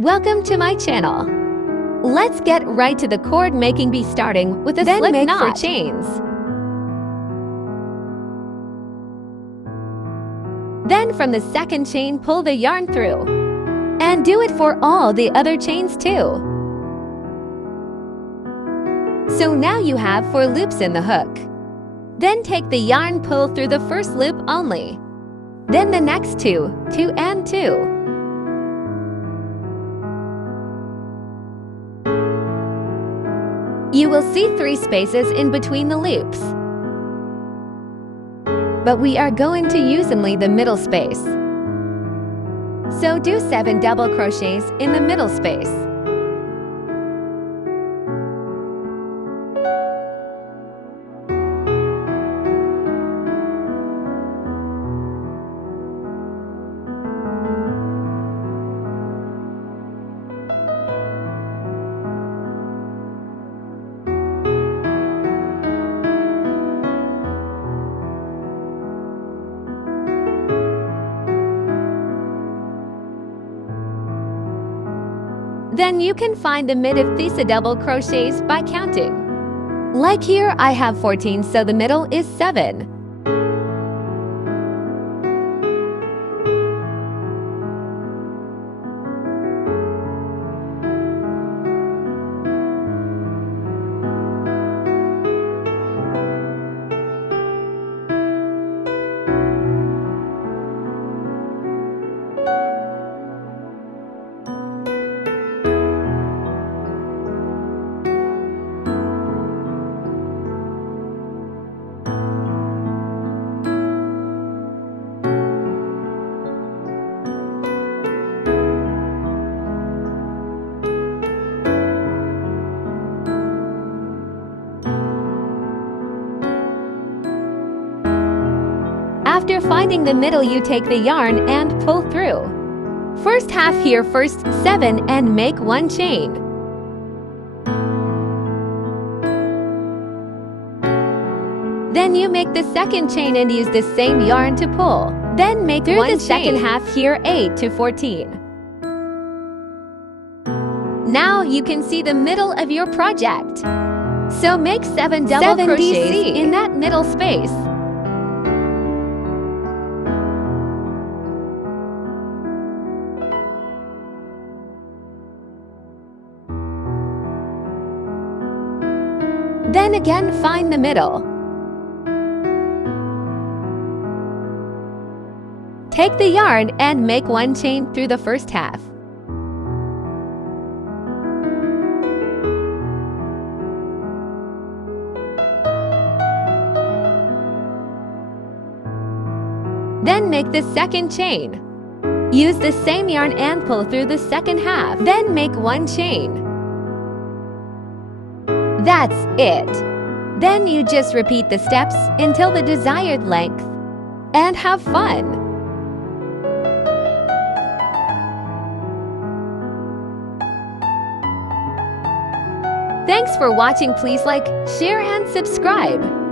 Welcome to my channel. Let's get right to the cord making bee, starting with a slip knot for chains. Then from the second chain, pull the yarn through. And do it for all the other chains too. So now you have 4 loops in the hook. Then take the yarn, pull through the first loop only. Then the next 2, 2 and 2. You will see 3 spaces in between the loops. But we are going to use only the middle space. So do 7 double crochets in the middle space. Then you can find the mid of these double crochets by counting. Like here, I have 14, so the middle is 7. After finding the middle, you take the yarn and pull through. First half here, first 7 and make 1 chain. Then you make the second chain and use the same yarn to pull. Then make through the second half here, 8 to 14. Now you can see the middle of your project. So make 7 double crochets in that middle space. Then again, find the middle. Take the yarn and make 1 chain through the first half. Then make the second chain. Use the same yarn and pull through the second half. Then make 1 chain. That's it. Then you just repeat the steps until the desired length. And have fun! Thanks for watching. Please like, share and subscribe.